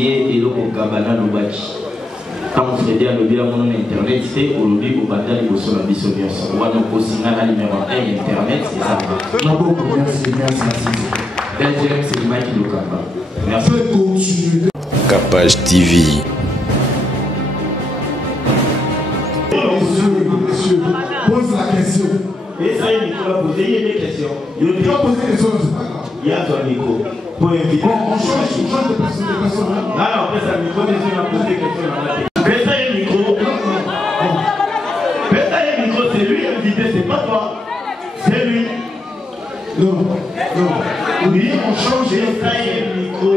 Et le Gabana Lobaki. Quand on fait dire le bien mon internet, c'est au lobby au Badal au sol à Bissonios. On va nous poser un numéro 1 internet, c'est ça. Merci. C'est le Mike Lokaba. Merci. Capage TV. Monsieur, pose la question. Et ça, il faut poser des questions. Il faut poser des questions, c'est pas grave. Il y a ton micro. Pour inviter. Bon, on change de personne. Non, après ça, le micro, on a posé des questions. Mais ça, il y a le micro. Mais ça, il y a le micro, c'est lui invité, c'est pas toi. C'est lui. Non. Oui, on change. Mais ça, il y a le micro.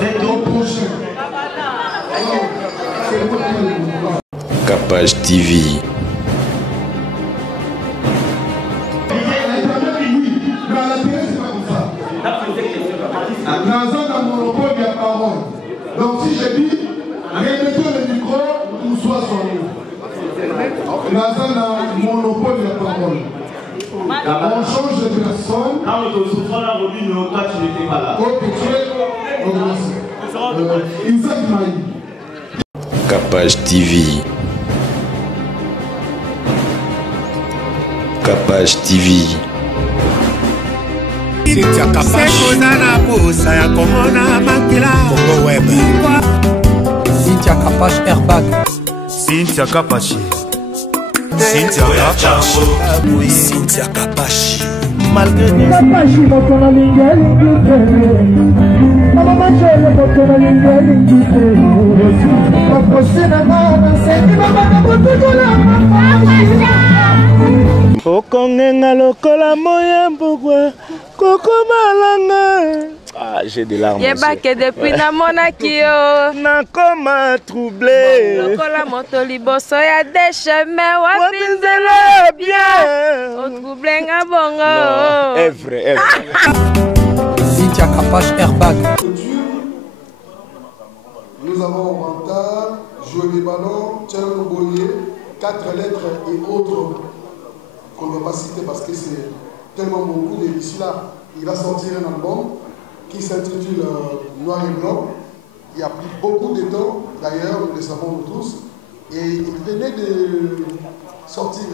C'est ton prochain. C'est moi qui ai le micro. Capage TV. Dans mon monopole, il y a parole. Donc si je dis, remettez le micro, tout soit sur nous. Dans mon monopole, il y a parole. On change de personne. Quand on te souffre, on a revu, mais toi, tu n'étais pas là. Ok, tu es. Isaac Maï. Capage TV. Capage TV. Cynthia Kapache Congo Web. Cynthia Kapache Airbag. Cynthia Kapache. Cynthia Kapache. Cynthia Kapache. Malgré Okongenga lokola moya mbugwe koko malanga. Ah, j'ai des larmes. Yeba que depuis na monakio nakoma troublé. Lokola moto liboso ya déchemé wapinzela bien. O troublé nga bongo. Non, est vrai. Cynthia Kapache Airbag. Nous avons Manta, jouer des ballons, Tchelo Boyer, 4 lettres et autres qu'on ne va pas citer parce que c'est tellement beaucoup. Et d'ici là, il va sortir un album qui s'intitule Noir et Blanc. Il a pris beaucoup de temps, d'ailleurs, nous le savons tous. Et il venait de sortir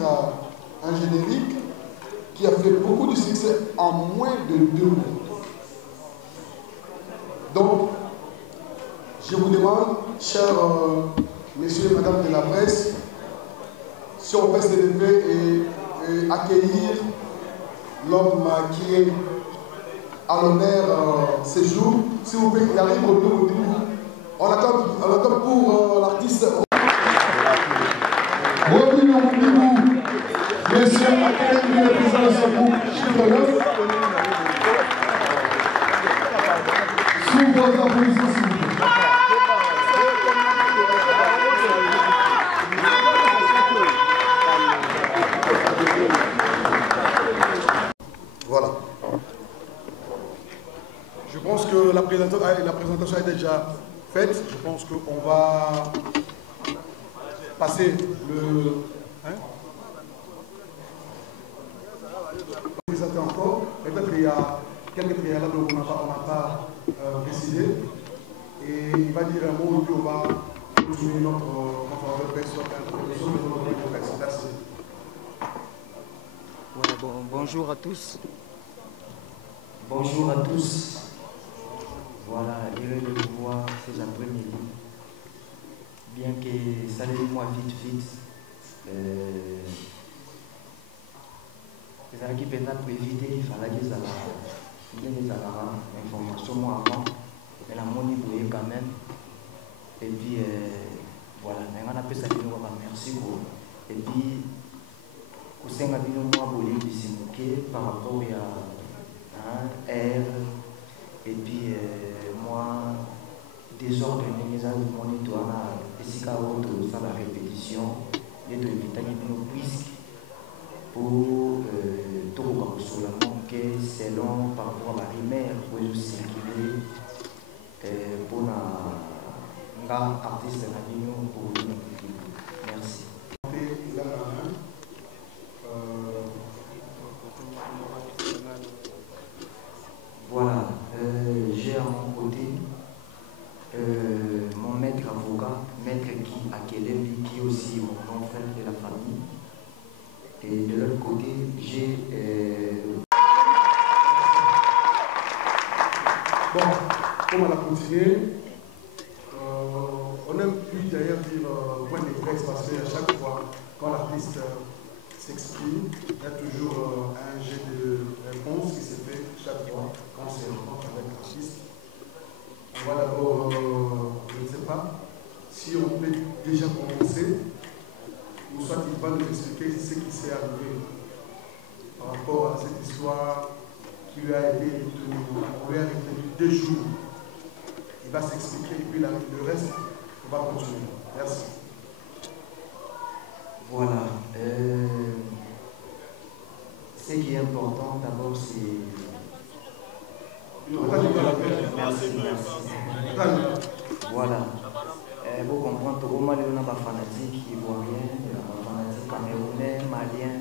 un générique qui a fait beaucoup de succès en moins de 2 mois. Donc, je vous demande, chers messieurs et madame de la presse, si on peut s'élever et accueillir l'homme qui est à l'honneur ce jour. S'il vous plaît, il arrive au bout. On attend pour l'artiste. Monsieur, accueillez le président de ce groupe, chiffre 9. Sous vos applaudissements, s'il vous plaît. Voilà. Je pense que la présentation est déjà faite. Je pense qu'on va passer le... Présenter encore. Peut-être qu'il y a quelques préalables qu'on n'a pas précisé. Et il va dire un mot et puis on va continuer notre presse. Merci. Ouais, bonjour à tous. Bonjour à tous. Voilà, heureux de vous voir ces après-midi. Bien que ça allait moi vite. Les gens qui peuvent pour éviter qu'il fallait qu'ils aient l'information moi avant. Mais la monnaie bouillait quand même. Et puis voilà, on a appelé ça merci pour. Et puis au sein de moi par rapport à elle et puis moi désordre les monitoires et si ça la répétition et de éviter puisque pour tout seulement que selon par rapport à la rumeur pour circuler pour un artiste pour merci. Voilà, j'ai à mon côté Et de l'autre côté, j'ai... Bon, on va continuer. On aime plus d'ailleurs dire point de presse parce qu'à chaque fois, quand l'artiste s'exprime, il y a toujours un jet de réponse qui se fait chaque fois quand c'est rencontre avec l'artiste. On va d'abord, je ne sais pas, si on peut déjà commencer, ou soit il va nous expliquer ce qui s'est arrivé par rapport à cette histoire qui lui a été retenu 2 jours. Il va s'expliquer et puis le reste, on va continuer. Merci. Voilà. Ce qui est important d'abord, c'est... Voilà. Vous comprenez, tout le monde est un fanatique ivoirien, un fanatique camerounais, malien.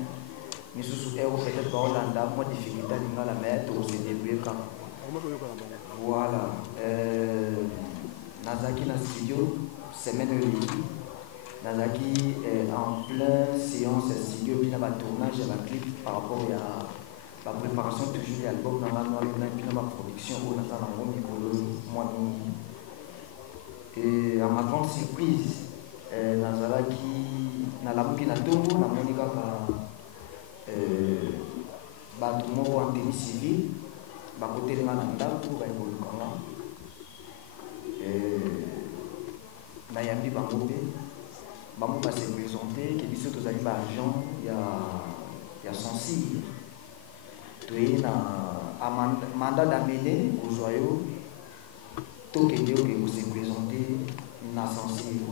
Mais sous peut-être pas Hollande, moi difficulté à la mettre au CDB. Voilà. Nazaki dans le studio, semaine de l'équipe. Nazaki en plein séance studio, puis dans le tournage et le clip par rapport à la préparation toujours de l'album, dans la production, dans la et à ma grande surprise, Nazaki, dans la boucle de Togo, dans Monica, tout le monde en tenue civile, côté de Mananda, pour évoluer comme là. Nayambi Bangopé, Bambo va se présenter, qui dit que vous avez l'argent, il y a son signe. Tu es un mandat d'amener au joyau, tout que vous se présentez, n'a son signe.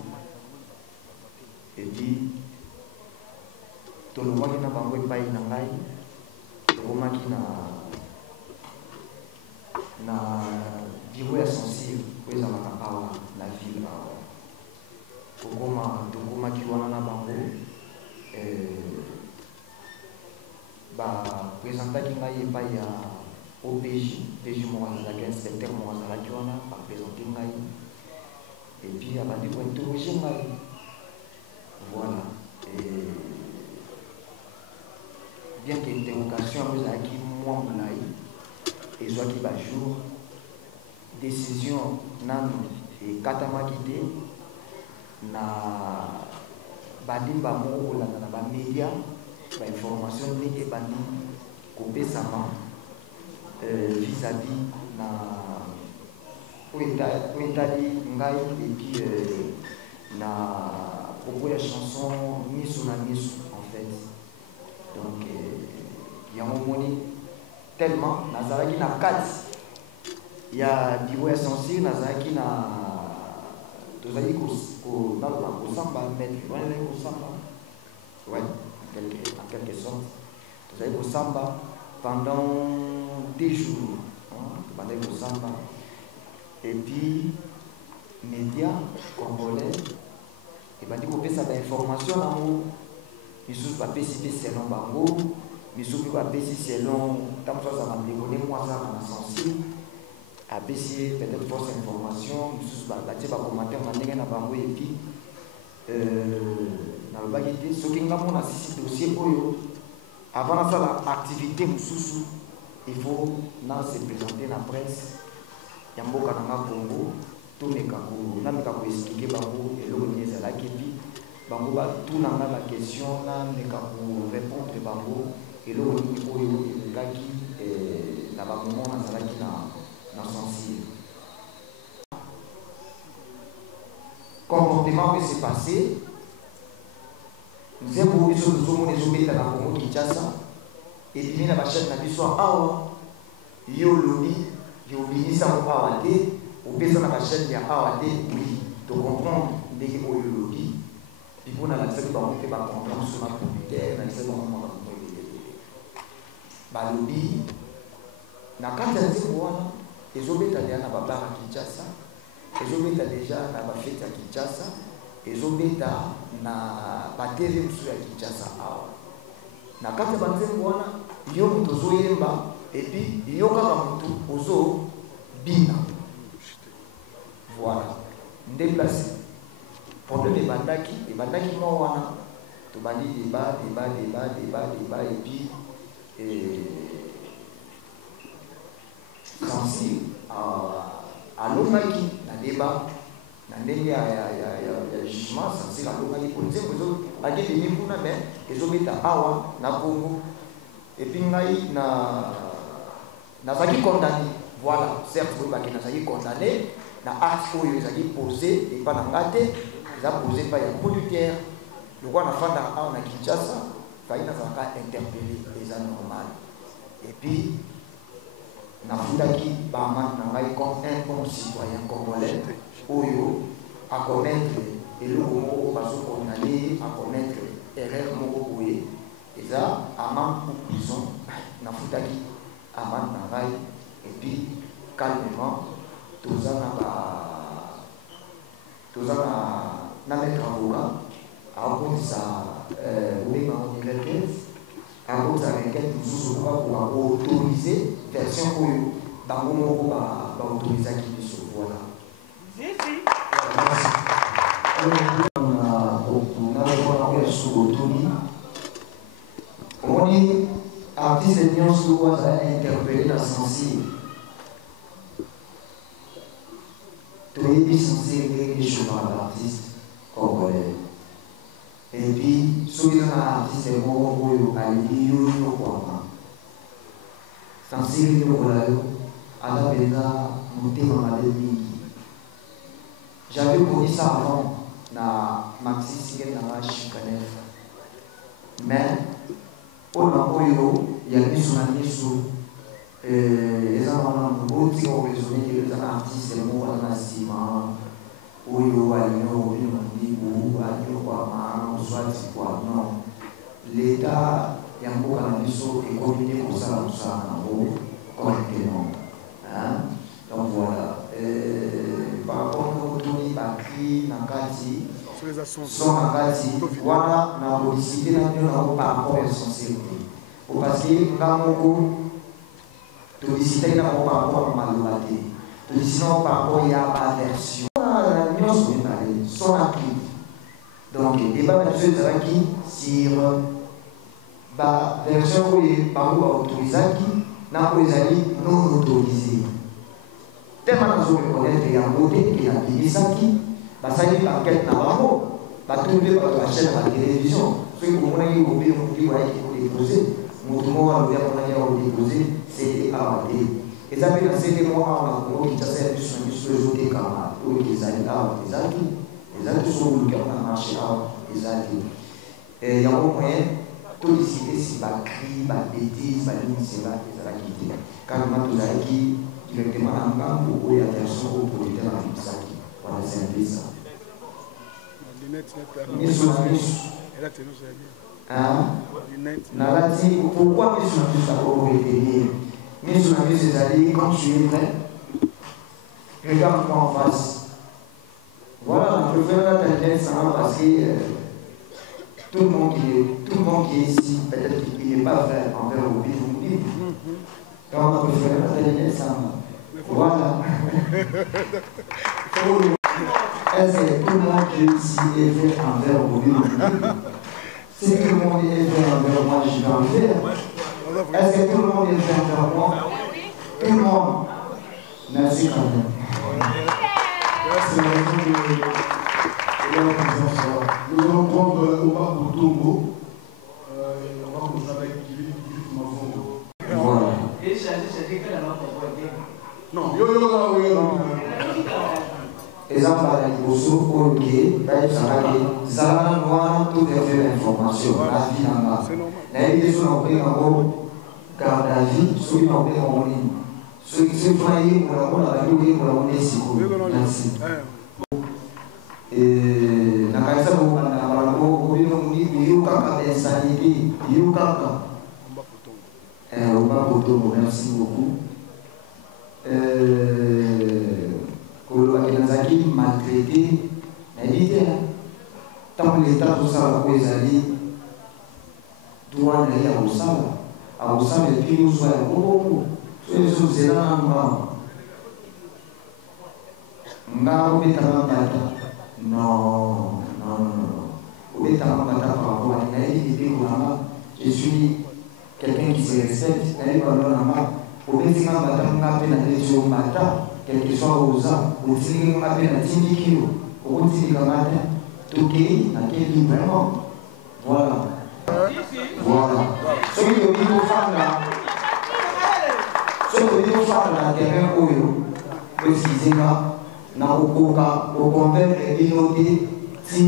Et puis, tout le monde qui n'a pas envoyé pas inangai, tout le monde qui n'a bureau essentiel, où ils ont la ville. Tout le monde qui a un bango, présentant qui n'a pas au PJ Morazala, inspecteur Morazala qui a présenté et puis il a dit pour interroger. Voilà. Bien que l'interrogation a qui moi et soit qui va jour décision nan et katama quitté na badimba mo la na ba média ba information ni et bandi coupé sama vis-à-vis na Ouetali ngai et puis na propos la chanson Miss na Miss en fait. Donc il y a un moment tellement Nazaraki na 4 il y a bureau essentiel Nazaraki na tozali ko na ko samba mettre ko samba ouais en quelque sorte tozali ko samba pendant 2 jours pendant ko samba et puis médias congolais et bah dit qu'on fait ça d'information là où ils sont pas spécifiés selon bango ils sont pas spécifiés selon tant que ça va dévoiler moi ça en sensible à baisser peut-être fausse information ils sont pas là tu vas commenter mandingue na bango et puis na le bagité ce qui n'a pas assisté dossier oyo avant ça l'activité mususu il faut se présenter dans la presse yamboka na Congo tout les Congo na meka ko expliquer bango et le ministre la kipi bango ba tout na la question na meka ko répondre bango et le ministre oyo kaki na ba moment na sala ki na sensible comportement qui s'est passé nous avons vu sur le zoom les obéis dans Congo Kinshasa et puis na ba chaîne na biso awa yo lobby yo binisa mo awate au besoin de la chaîne de AAD, oui, de comprendre des lobby. Il faut la faire comprendre sur ma communauté, dans le moment où lobby, na kati ya nzembo wana ezobeta déjà na babara Kinshasa, ezobeta déjà na bafete ya Kinshasa, ezobeta na batele musu ya Kinshasa awa. Na kati ya banzembo wana yo mutu ozoyemba et puis yo kaka mutu ozo bina. Voilà, déplacé. Problème est bandaki moi wana Tu m'as dit débat, et puis sensible à l'omaki, dans le débat, dans le jugement, sensible à l'omaki, pour dire que vous avez des niveaux, mais ils ont mis à Awa, na Congo, et puis n'a pas condamné. Voilà, certes, vous avez condamné, na acte où ils ont posé, et pas dans la tête, ils ont posé par un producteur. Le roi n'a pas dans Kinshasa, il n'a pas interpellé les anormales. Et puis, na Foudaki, Baman, n'a comme un bon citoyen congolais, Oyo, à connaître et le mot va se condamner, à connaître erreur mot et ça, à man pour prison, na Foudaki, à man n'a et puis, calmement, tout ça n'a pas avocat. À cause de ça, oui, à cause de laquelle nous pour autoriser version dans le moment où on autorise qui se voilà. On dit artiste de Lyon Soulois a interpellé la sensible. Tous les sensibles les chevaux d'artistes congolais. Et puis, ceux qui sont artistes, c'est moi, à l'île, sensible au Bolayo, à la Béda, monter dans la demi. J'avais connu ça avant, na Maxi Siget dans la Chicanef. Mais, au Napoyo, il y a des sous les enfants ont besoin de les artistes, c'est moi, dans la ciment. Oyo alio ou alio kwa soit quoi non l'état yango kana biso et communiquer pour ça correctement hein donc voilà par rapport au toni bakri nakati son nakati voilà na politique na nyo par rapport à son sécurité parce que ngamoko to disiter na par rapport à malobate to disiter par rapport à aversion son actif. Donc, le débat de ceux qui sur la version où il est autorisé, n'a pas non autorisé. Tellement nous avons connaître et en beauté qui a dit ça qui, ça y est, l'enquête n'a pas mot, trouver par la chaîne de la télévision. Ceux qui ont eu au pays, on dit qu'il faut déposer, mon tournoi a déposé, c'est à et ça fait que c'est des mois qui s'assèment sur le jeu des camarades, ou les alliés sont le cœur d'un marché, les alliés. Et il y a un moyen, tout décider si ma cri, ma bêtise, ma ligne, c'est là, les alliés. Car nous avons qui directement en gang ou il y a des personnes au producteur dans le sac. Voilà, c'est un peu ça. Pourquoi mes souvenirs ça va été mes souvenirs, c'est-à-dire quand tu es prêt, regarde-moi en face. Voilà, je veux faire la tendance parce que tout le monde qui est ici, peut-être qu'il n'est pas vrai envers le pays, vous me dites. Quand on peut faire la tendance, voilà. Est-ce que tout le monde qui est ici est fait envers le pays? Si tout le monde est fait envers moi, je vais en faire. Est-ce que tout le monde est fait envers moi? Tout le monde. Merci quand même. Nous allons prendre Omar Boutongo. On va commencer avec Philippe Mafongo. Voilà. Non, yo. Exemple, à la Liboso, ok, Zala Noir, tout est fait l'information, la vie en bas. La vie est sur l'entrée en haut, car la vie, sur l'entrée en ligne. Ceux qui se font pour la bonne, la vie, pour la bonne, c'est cool. Merci. Et la Kaisa, vous avez dit, Youkaka, insanité, Youkaka. Merci beaucoup. Kolobaki maltraité, mais tant que l'État tout ça les alliés doit aller à Oussama et puis nous soyons les choses là non Je suis quelqu'un qui se respecte, quel que soit aux ans, au tigre, à peine à 10 kilos, au tigre, à matin, tout qui est, à quel vraiment. Voilà. Voilà. Ce qui est au niveau femme là, ce qui est au niveau femme là, terrain où il précisément, dans au convaincre l'innoté, ti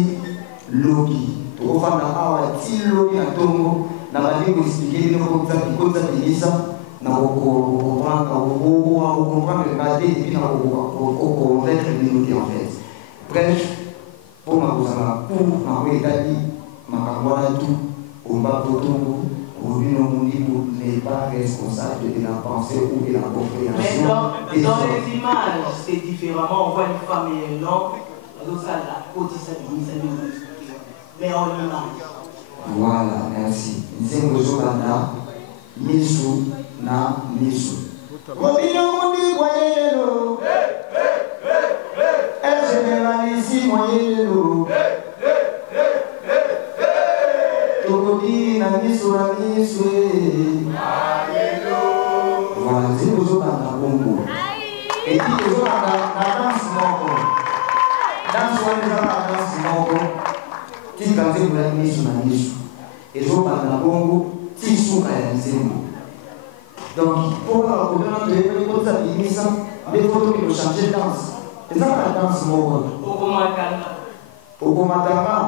lobby. Au femme là, ti lobby à Tongo, dans la vie, vous expliquez, nous comme ça, nous comprendre le matin et puis nous convaincre l'innoté en fait. Bref, pour ma cause, pour ma Italie, ma camarade tout. Omba Potongo, Oubino n'est pas responsable de la pensée ou de la compréhension. Mais dans les images, c'est différemment. On voit une femme et un homme. Mais en image. Voilà, merci. Nzengo Banda, Misu na Misu. Oubino Mundi Boyelo. Elle généralise Moyelo. Tokodi na miso na miswe. Voilà, c'est nous autres dans la Congo. Et puis nous autres dans la danse moko. Danse on est dans la danse moko. Ti kanze pour la miso na miso. Et nous autres dans la Congo, ti souka ya nzembo. Donc pour la connaître les choses ça dit ça, les photos qui nous changer danse. C'est ça la danse moko. Okomatanga.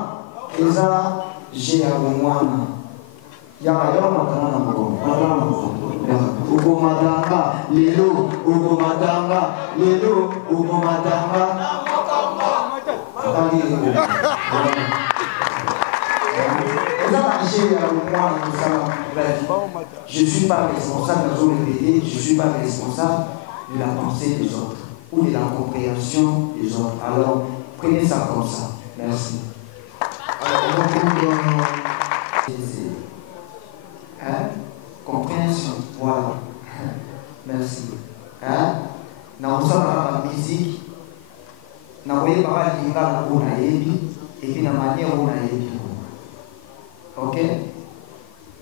Et ça j'ai à moi, il y a un matanga, Okomatanga, Lelo, Okomatanga, Lelo, Okomatanga. Je ne suis pas responsable, je ne suis pas responsable de la pensée des autres ou de la compréhension des autres. Alors, prenez ça comme ça. Merci. Compréhension, voilà. Merci. Dans la musique, dans la et puis dans la manière où on a ébi. Ok?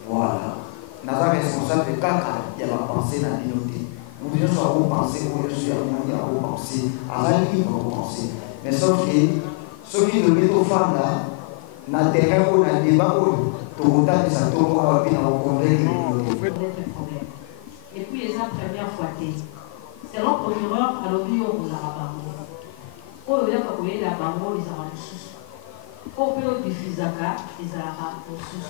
Voilà. Dans la responsable de caca, il y a la pensée dans l'unité. Nous devons soit vous penser, ou je suis à vous penser, à la libre vous penser. Mais sauf que ceux qui nous mettent aux femmes là, dans le terrain où on a le débat, tout le temps, ça tombe à la convaincre. Et puis les première fois, selon le procureur, alors lui, on vous a rabattu. On veut dire que vous avez la bango, les arabisus. On peut diffuser ça, les arabisus.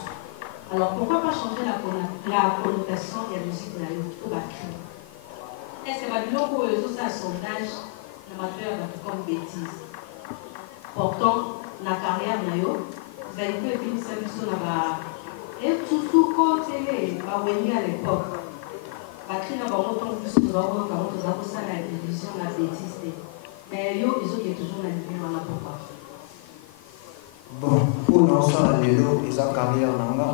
Alors pourquoi pas changer la connotation de la musique au Bakri? Est-ce que la bilan pour eux, c'est un sondage, la matière comme bêtise. Pourtant, la carrière nayo, vous avez pu venir service là-bas. Et tout côté, à l'époque, Bakri n'a pas longtemps plus de voir comment nous avons ça la télévision, la bêtise. Mais yo, ils ont toujours la lumière là pourquoi. Bon, pour nous, ça, les lots, ils ont carrière nanga.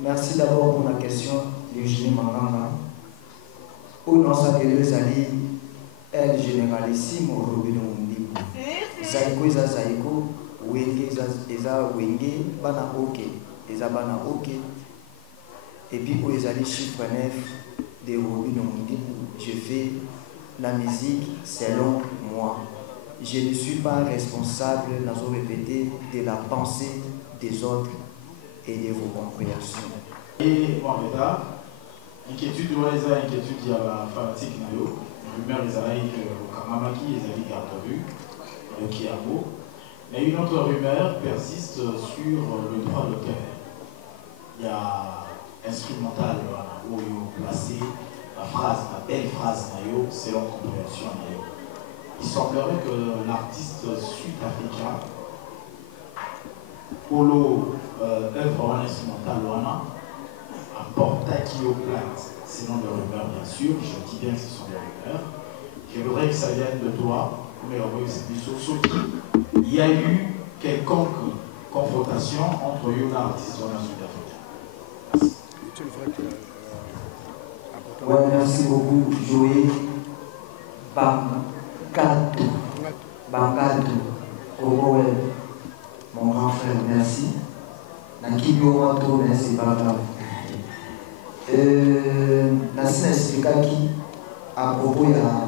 Merci d'abord pour la question d'Eugénie Manganga. Pour nous, ça, les alliés, elle généralissime au Robino Mundibu. Zaiko, Eza Zaiko, Wenge, Eza Wenge, Bana Ok, Eza Bana Ok. Et puis, pour les alliés chiffre 9 de Robino Mundibu, je fais la musique selon moi. Je ne suis pas responsable, nous avons répété, de la pensée des autres et de vos compréhensions. Et bon, l'État, inquiétude de l'État, inquiétude il y a la fanatique, rumeur des Araïques au Kamamaki, les avis garde à vue, le Kiabo. Mais une autre rumeur persiste sur le droit d'auteur. Il y a instrumental où il faut placer la phrase, la belle phrase, selon compréhension. Il semblerait que l'artiste sud-africain, Polo, œuvre en instrumental, apporte à qui au plainte, selon les rumeurs, bien sûr, je dis bien que ce sont des rumeurs. Je voudrais que ça vienne de toi, mais c'est du Sosoki. Il y a eu quelconque confrontation entre eux et l'artiste sud-africain. Ouais, merci beaucoup, Joël. Bangadu, Kongowel, mon grand frère, merci. Nakibio Mato, mais c'est pas grave. Nassina expliquaki à propos de la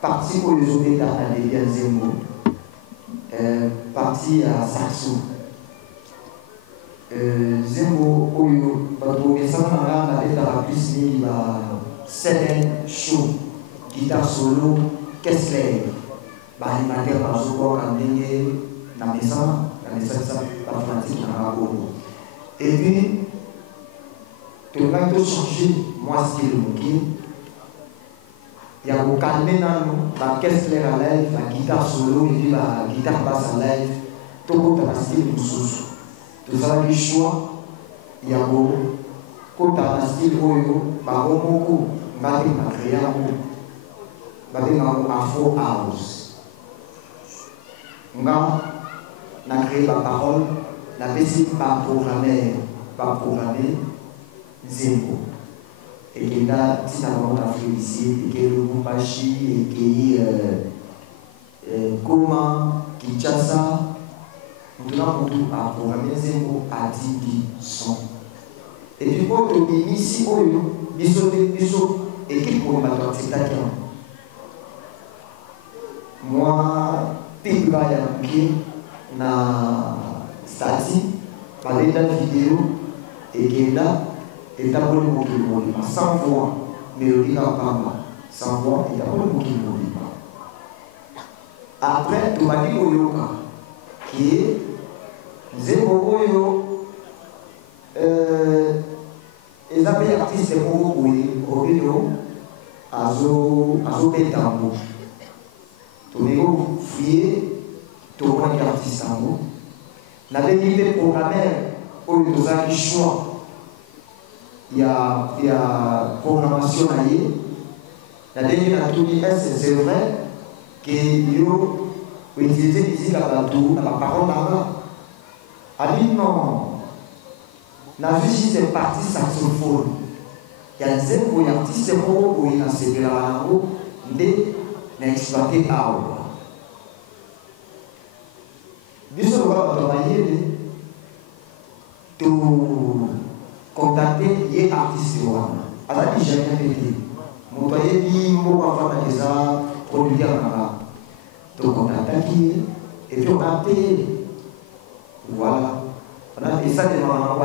partie pour les autres états à l'Élia Zemmo, partie à Saxo. Zemmo, Oyo, Bato, et ça m'a dit à la plus il va 7 show, guitare solo, Kessler, animateur par Zoko, Kandenge, la maison, ça, par Francis, et puis, tu vas te changer, moi, ce qui est le mot. Il y a un calme dans nous, la Kessler à live, la guitare solo, et puis la guitare basse à live, tout le style de sous. Tout ça, le choix, il y a un côté de style Oyo, beaucoup, créé un Afro House. On a créé la parole, la petite pas programmée, Zemmo. Et qu'il a dit à l'Afrique ici, et qu'il y a le Bumbashi, et qu'il y a Goma, Kinshasa. Nous avons tout à programmer Zemmo à 10 sons. Et puis pour que ici, Bissot, équipe pour ma droite, c'est à moi, Pipe Bayamki, na stati, parler dans la vidéo, et qu'il y a et t'as pour le mot qui mourit pas. Sans voix, mélodie n'a pas mal. Sans voix, et t'as pour le mot qui mourit pas. Après, tu m'as dit au yoga, qui est Zemmo Oyo, les appels artistes pour au vidéo, Azo Betambo. Tu m'as fouillé, tu m'as dit artiste en haut. N'avait dit des programmeurs, au lieu de choix. Il y a programmation à y. La dernière tout dit, c'est vrai que yo utiliser musique à Bantou, la parole là-bas. A dit non. La vie c'est partie saxophone. Il y a des artistes pour y enseigner la langue de l'exploiter à eau. Bisous on va travailler tout contacter les artistes. Alors, je n'ai jamais été. Mon père dit, mon enfant a déjà produit un arabe. Donc, on a attaqué et puis on a payé. Voilà. Et ça, c'est vraiment un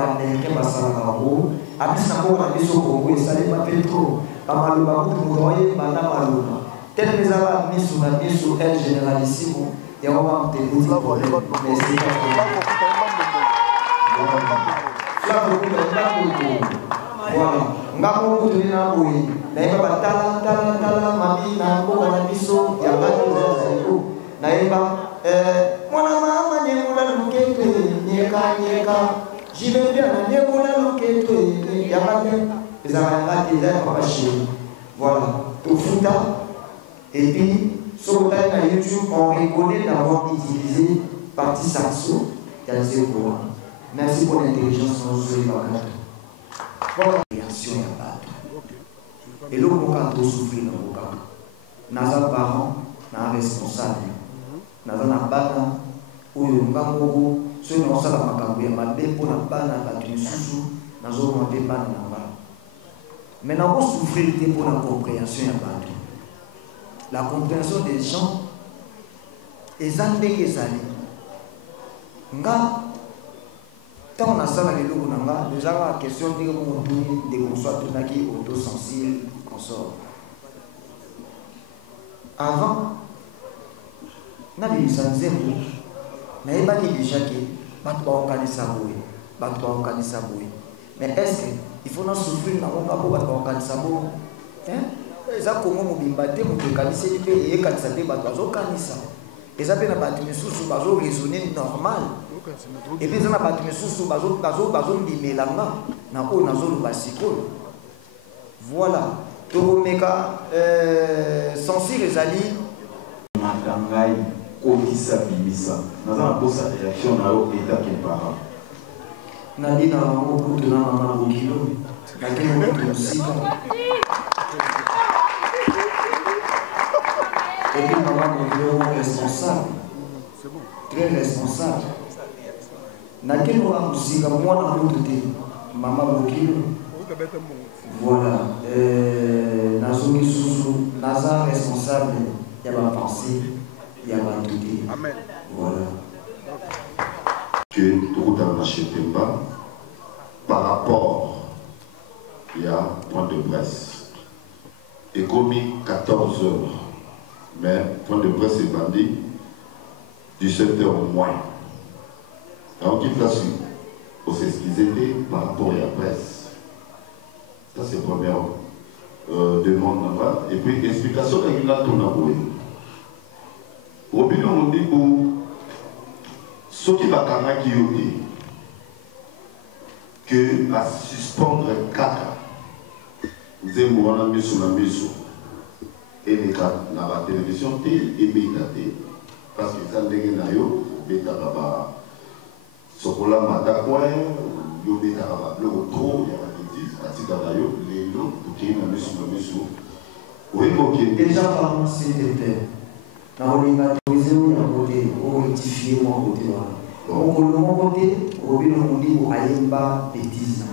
bassin à Rabo. Après, ça, on a mis au Congo et ça n'est pas fait trop. Pas mal de babou, vous voyez, madame Alona. Tel que les Arabes mis sur elle généralissime, et on va te dire problème. Mais c'est pas voilà. Ngamo kutumina boyi. Na eba tala mami na mboka na biso ya batu zezo. Na eba mwana mama nyemula lukete nyeka. Jibe bien na nyemula lukete ya batu. Ezanga teza papa chéri. Voilà. Tout futa. Et puis sur na YouTube on reconnaît d'avoir utilisé partie saxo il y a 0. Merci pour l'intelligence dans ce livre. Voilà. Réaction à battre. Et là, on a tout souffrir dans le cas. Naza parent, na responsable. Naza na bana, ou yongango, ceux qui ont ça la makambo, yamade pour na bana, battu sous, nazo monté bana na bana. Maintenant, on souffrir pour la compréhension à battre. La compréhension des gens, et zande ezali. Nga quand on a ça dans les lots, déjà la question de qu'on soit tout autosensible, qu'on sort. Avant, on a dit que ça nous aime. On n'a pas dit déjà que mais est-ce qu'il faut nous souffrir dans mon cas pour organiser ça? Ça comment on peut battre, on peut organiser et organiser ça. Et ça peut pas battre sous bazo raisonner normal. Et puis on a battu sous bazo di melanga na o na zone basiko. Voilà. To meka sensi les ali matangai komisa bimisa. Naza na posa réaction na o état quelque part. Na dina ngo kutu na mama bokilo. Na kemo kutu sika. Et puis maman bokilo responsable. très responsable. Nakeno wa musique moi na mututé Maman Bokilo. Voilà. Nazongi Sousou, Naza responsable, il y a ma pensée, il y a ma douté. Amen. Voilà. Que tout le monde pas par rapport il y a point de presse. Et comme 14 h, mais point de presse est bandit 17 h au moins. Alors qu'il place pour s'excuser par rapport à la presse. Ça c'est la première demande là-bas. Et puis explication qu'il y a tout d'abord. Au but on dit pour ceux qui va qui que à suspendre caca. Vous avez mon ami sur la maison. Et les cas dans la télévision et bêta parce que ça n'est pas bêta là-bas. Sokola matakwa yo bêta là-bas. Le trop il y a les lots pour qu'il y ait un monsieur. Déjà, par s'il te plaît, dans les autorisés, on a voté, on rectifié mon côté. On a mon côté, on a dit qu'on allait pas bêtises.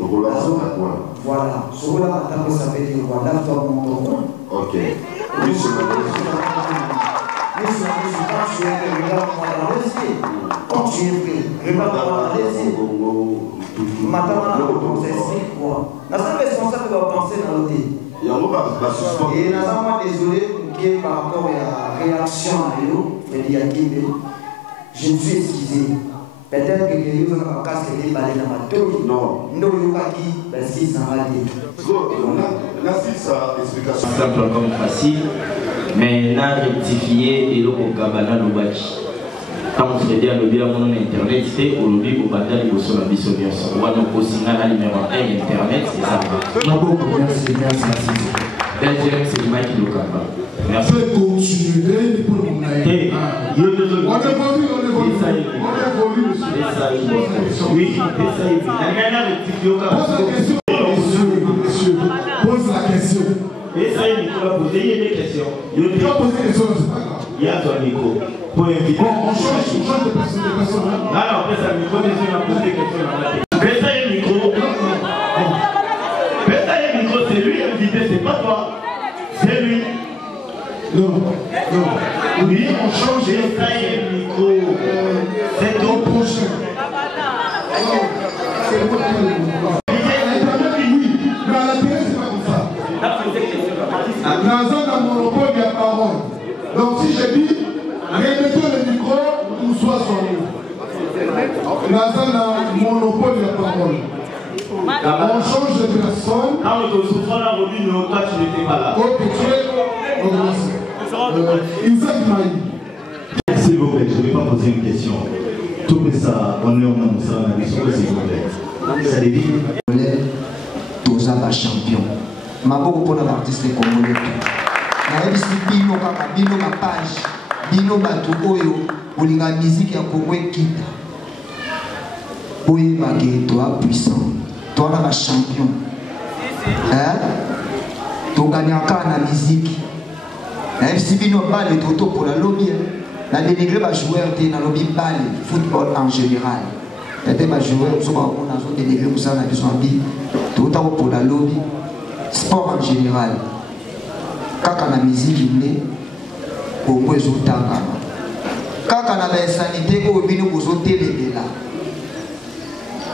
Voilà, ce là ça veut dire quoi? Là, tu vas monter. Ok. Quand tu es prêt, regarde-moi maintenant, c'est quoi? Nous sommes responsables de penser dans l'autre. Et nous sommes désolés par rapport à la réaction à l'eau, je me suis excusé. Peut-être que nous avons un casque de balai dans ma tête. Non. Nous avons pas qui, parce qu'ils s'en va dire. Simple comme facile, mais là rectifier et le Gabana Lobachi. Quand on fait dire le bien mon internet, c'est au lobby au bataille au sol à Bissonios. On va nous poser un numéro 1 internet, c'est ça. Merci, merci. Belgium, c'est le Mike Lokamba. Merci. Faites continuer pour mon aïe. On est venu. Oui, monsieur, pose la question. Et ça, il faut poser des questions. Il faut poser des questions, c'est pas grave. Il y a ton micro. Pour inviter. On change de personne. Non, après ça, le micro, on a posé des questions. Mais ça, il y a le micro. Mais ça, il y a le micro, c'est lui invité, c'est pas toi. C'est lui. Non. Oui, on change. Et ça, il y a le micro. C'est ton prochain. C'est moi qui ai le micro. Oui, mais à la télé, c'est pas comme ça. Dans un monopole, il y a parole. Donc si je dis, remettez le micro, tout soit sur nous. Dans un monopole, il y a parole. On change de personne. Quand on te souffre, on a revu, mais toi, tu n'étais pas là. Ok, s'il vous plaît, je ne vais pas poser une question. Tout ça, on est au monde, ça, on a dit, s'il vous plaît. Ça veut dire tous les champions. Je suis beaucoup pour l'artiste congolais. Je suis bino ma page, bino batu oyo, pour la musique ya Congo kita. Oui, toi puissant, toi la champion. Tu gagnes encore la musique. Si bino balle toto pour la lobby, la dénigré va jouer dans lobby balle, football en général. Peut-être va jouer, on a dénigré pour ça, on a besoin de tout pour la lobby, sport en général. Quand la musique est née, au moins je vous tente. Quand la sanité, au bino vous ôtez les là.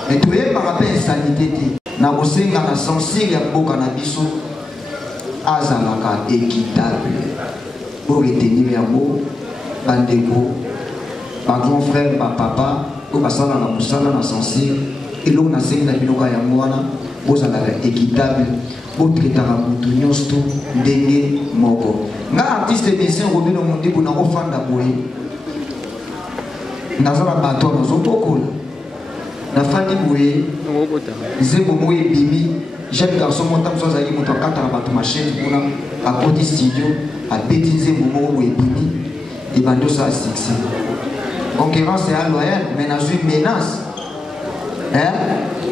Mais tu es par rapport à la sanité, na bosenga na sensible ya boka na biso azalaka équitable. Pour retenir yango bandeko, ba grand frère, ba papa, pour basala na kusala na sensible, et l'on a sengi na binoka yango wana, bozalaka équitable. Botretaka mutu nyonso ndenge moko. Nga artiste musicien Robino Mundi kuna ofanda boye. Nazala bato nazotokola. Na fandi boye. Nzembo moye bimi, jeune garçon montam so zali moto akata bato machine kuna à côté studio à beti nzembo moye bimi et bando ça succès. Concurrence est loyale mais na une menace.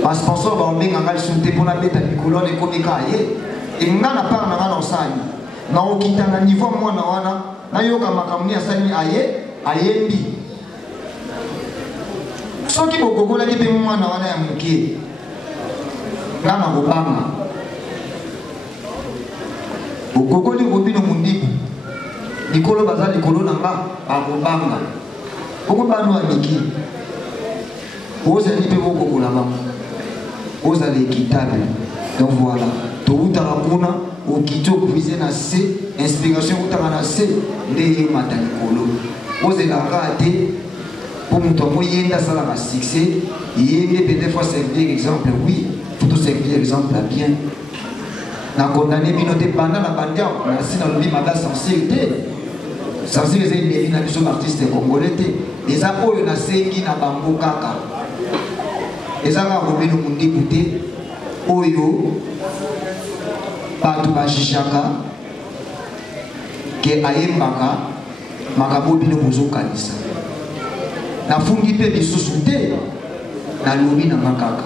Parce que sponsor va emmener un gars sur le pour la bête à Nicolas et comme cahier et on a pas un enseigne na okita na niveau moi na wana na yoka makamni asani aye ayembi soki bokokolaki mpe mwana wana ya mokie nga na kobanga okokoli kobino mondibu likolo baza likolo na nga bakobanga okobano ya miki ozali mpe bokokola bango ozala équitable. Donc voilà, toutaka kuna okiti okuvize na se inspiration okutaka na se nde yemata likolo ozelaka te mpo moto yango yende asalaka succès yende peut-être fois servir exemple. Oui, faut tout servir exemple bien. Na condamné bino te banda na bandia nasi nalobi mabe sensible te sensible eza enebi na biso artiste congolais te eza oyo nasengi na bango kaka eza kaka kobino mondibu te oyo bato bashishaka ke ayembaka makambo bino bozokanisa nafungi mpe lisusu te nalobi na nga kaka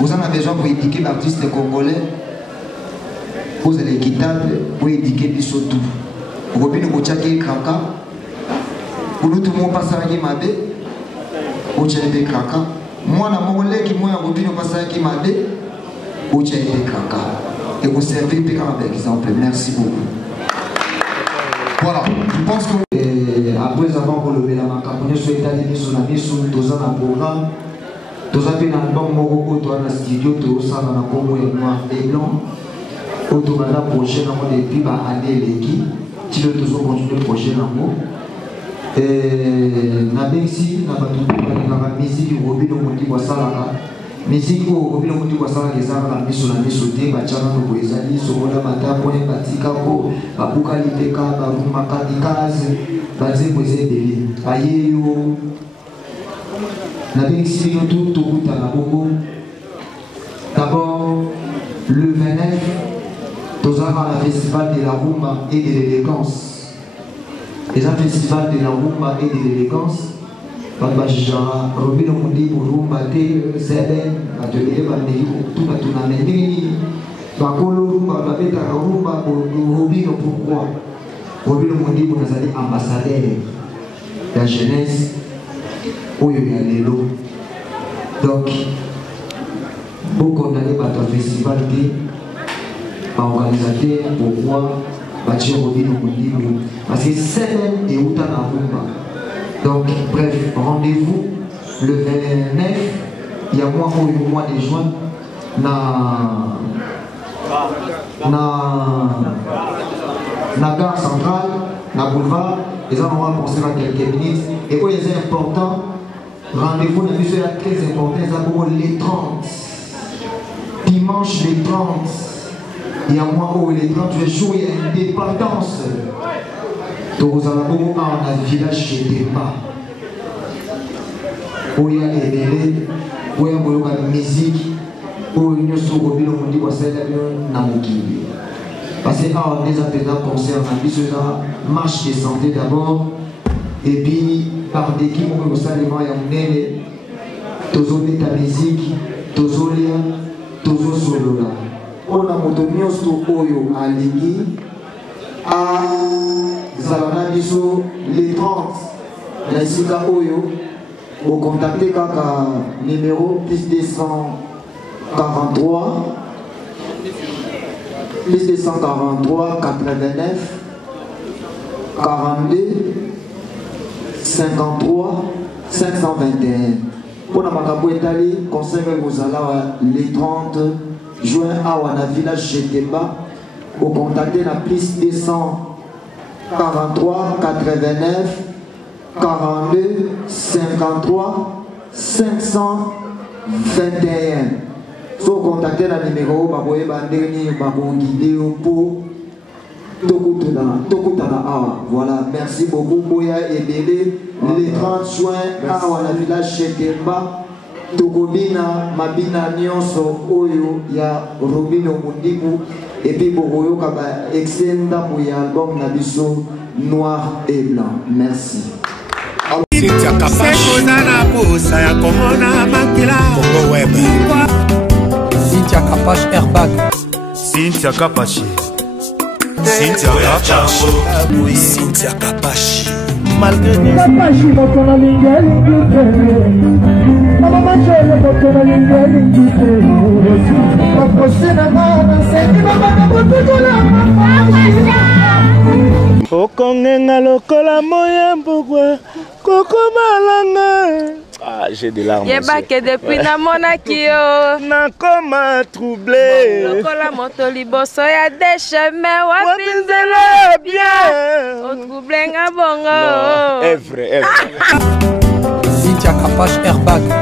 vous en avez besoin pour éduquer l'artiste congolais vous êtes équitable pour éduquer biso tout okobino kotiaki kraka kulutu mo pasalaki mabe otiaki kraka mwana moko leki moya kobino pasalaki mabe otiaki kraka et vous servez mpe kaka exemple. Merci beaucoup. Voilà, je pense que après avoir relevé la macabre nyonso etali biso na biso toza na programme toza mpe na album moko oyo toza na studio tozosala na kombo ya noir et blanc oyo tobanda projet nango depuis baannée eleki tilo tozocontinue projet nango nabengisi na bato balingaka misiki robino motibo asalaka misiki oyo robino motibo asalaka ezalaka na miso na miso te batiaka noko ezali sokola matambo batikako babukali teka barumaka dikase bazembo eza ebele bayeyo nabengisi bino tu tokutana bongo. D'abord le 29 tozalaka na festival de la rumba et de l'élégance. Les festival de la rumba et de l'élégance bato bajijaka robino mondibu rumba te zelen batoleye bandeki kotuka tuname ndenge bakolo rumba babetaka rumba robino. Pourquoi robino mondibu nazali ambassadeur ya jeunesse oyo ya lelo. Donc bokondane bato ya festival te baorganisateur. Pourquoi batie robino mondibu parce que semaine euta na rumba. Donc bref, rendez-vous le 29 il y a mois de juin na gare centrale na boulevard. Les gens vont penser à quelques minutes et quoi c'est important. Rendez-vous na biso est très important. Les 30 dimanche les 30 il y a les 30 jours il y a une indépendance. Donc vous allez voir dans le village chez Demba où il y a des délais, où il y a la musique, où il y a des parce que on déjà concert en marche de santé d'abord et puis par des qui ont aussi les moyens de toujours mettre la musique, toujours lire, toujours solo là. On a motomios to oyo à l'égui à Zalana biso les 30 la sika oyo au contacter kaka numéro plus 243 89 42 53 521 pour la makambo etali conseil kozala les 30 juin à Wana village chez Demba au contacter la plus 243 89 42 53 521. Faut contacter la numéro baboye bandeni babongide pour tokutana awa. Voilà, merci beaucoup Boya et Bélé les 30 juin à Wana village chez Demba tokobina mabina nyonso oyo ya robino mondibu et puis bokoyo kaba extenda pour album na biso noir et blanc. Merci. Cynthia Kapashi Congo Web Cynthia Kapashi Airbag Cynthia Kapashi Cynthia Kapashi malgré tout. Papa, je suis mon ton ami, maman, je suis mon ton ami, papa, c'est la maman, c'est qui maman, Okongenga lokola moya mbugwe koko malanga. Ah, j'ai des larmes. Yebake depuis na monaki yo. Nakoma troublé. Lokola moto liboso ya des chemins wapinzela bien. O troublé nga bongo. Non, est vrai. Cynthia Capache Airbag.